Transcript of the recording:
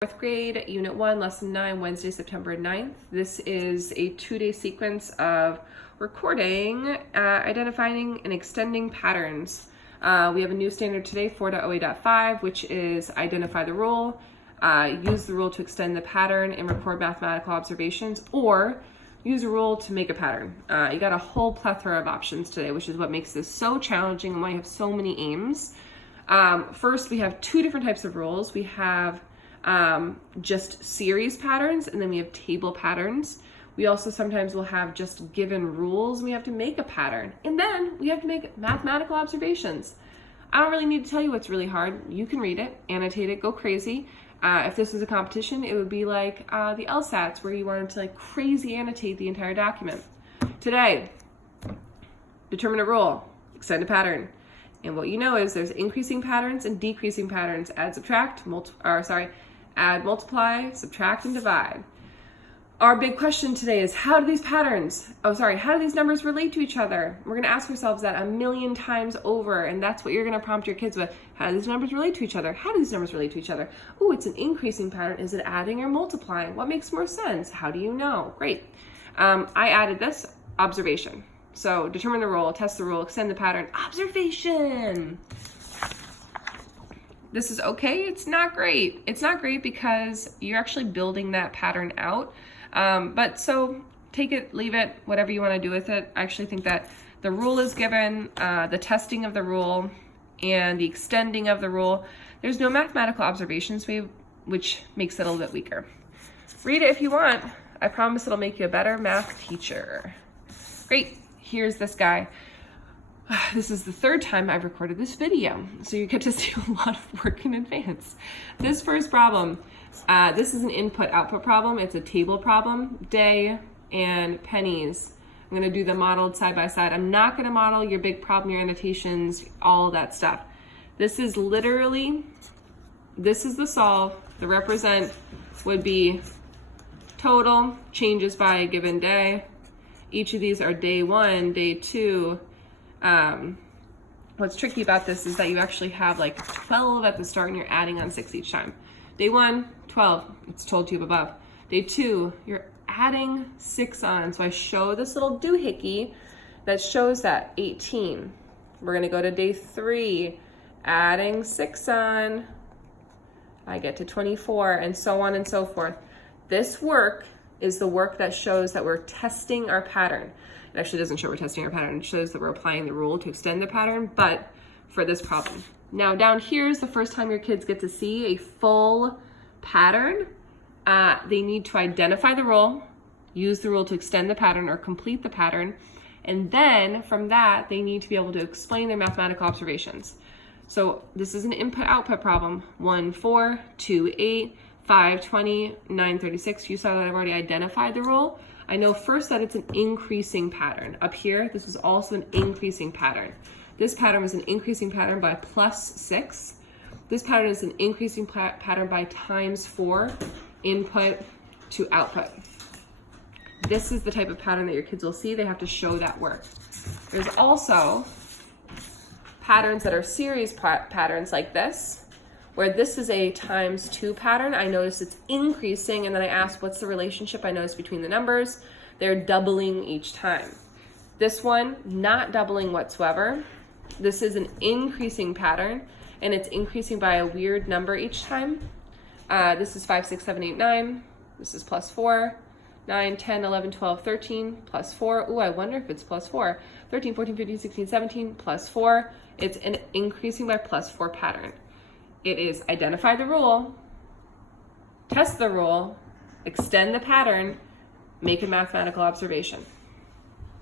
Fourth grade, Unit 1, Lesson 9, Wednesday, September 9th. This is a 2-day sequence of recording, identifying and extending patterns. We have a new standard today, 4.08.5, which is identify the rule, use the rule to extend the pattern and record mathematical observations, or use a rule to make a pattern. You got a whole plethora of options today, which is what makes this so challenging and why you have so many aims. First, we have two different types of rules. We have just series patterns, and then we have table patterns. We also sometimes will have just given rules, and we have to make a pattern, and then we have to make mathematical observations. I don't really need to tell you what's really hard. You can read it, annotate it, go crazy. If this was a competition, it would be like the LSATs, where you wanted to like crazy annotate the entire document. Today, determine a rule, extend a pattern. And what you know is there's increasing patterns and decreasing patterns. Add, multiply, subtract, and divide. Our big question today is how do these numbers relate to each other? We're gonna ask ourselves that a million times over, and that's what you're gonna prompt your kids with. How do these numbers relate to each other? How do these numbers relate to each other? Oh, it's an increasing pattern. Is it adding or multiplying? What makes more sense? How do you know? Great. I added this, observation. So determine the rule, test the rule, extend the pattern, observation. This is okay, it's not great. It's not great because you're actually building that pattern out. But so take it, leave it, whatever you wanna do with it. I actually think that the rule is given, the testing of the rule, and the extending of the rule. There's no mathematical observations, which makes it a little bit weaker. Read it if you want. I promise it'll make you a better math teacher. Great. Here's this guy. This is the third time I've recorded this video, so you get to see a lot of work in advance. This first problem, this is an input-output problem. It's a table problem, day and pennies. I'm gonna do the modeled side by side. I'm not gonna model your big problem, your annotations, all of that stuff. This is literally, this is the solve. The represent would be total changes by a given day. Each of these are day 1, day 2. What's tricky about this is that you actually have like 12 at the start and you're adding on 6 each time. Day 1, 12, it's told to you above. Day 2, you're adding 6 on. So I show this little doohickey that shows that 18. We're gonna go to day 3, adding 6 on. I get to 24 and so on and so forth. This work is the work that shows that we're testing our pattern. It actually doesn't show we're testing our pattern. It shows that we're applying the rule to extend the pattern, but for this problem. Now down here is the first time your kids get to see a full pattern. They need to identify the rule, use the rule to extend the pattern or complete the pattern, and then from that, they need to be able to explain their mathematical observations. So this is an input-output problem. 1, 4, 2, 8, 5, 20, 9, 36. You saw that I've already identified the rule. I know first that it's an increasing pattern. Up here, this is also an increasing pattern. This pattern was an increasing pattern by +6. This pattern is an increasing pattern by ×4, input to output. This is the type of pattern that your kids will see. They have to show that work. There's also patterns that are series patterns like this, where this is a ×2 pattern. I notice it's increasing, and then I ask, what's the relationship I notice between the numbers? They're doubling each time. This one, not doubling whatsoever. This is an increasing pattern, and it's increasing by a weird number each time. This is 5, 6, 7, 8, 9. This is +4. 9, 10, 11, 12, 13, +4. Ooh, I wonder if it's +4. 13, 14, 15, 16, 17, +4. It's an increasing by +4 pattern. It is identify the rule, test the rule, extend the pattern, make a mathematical observation.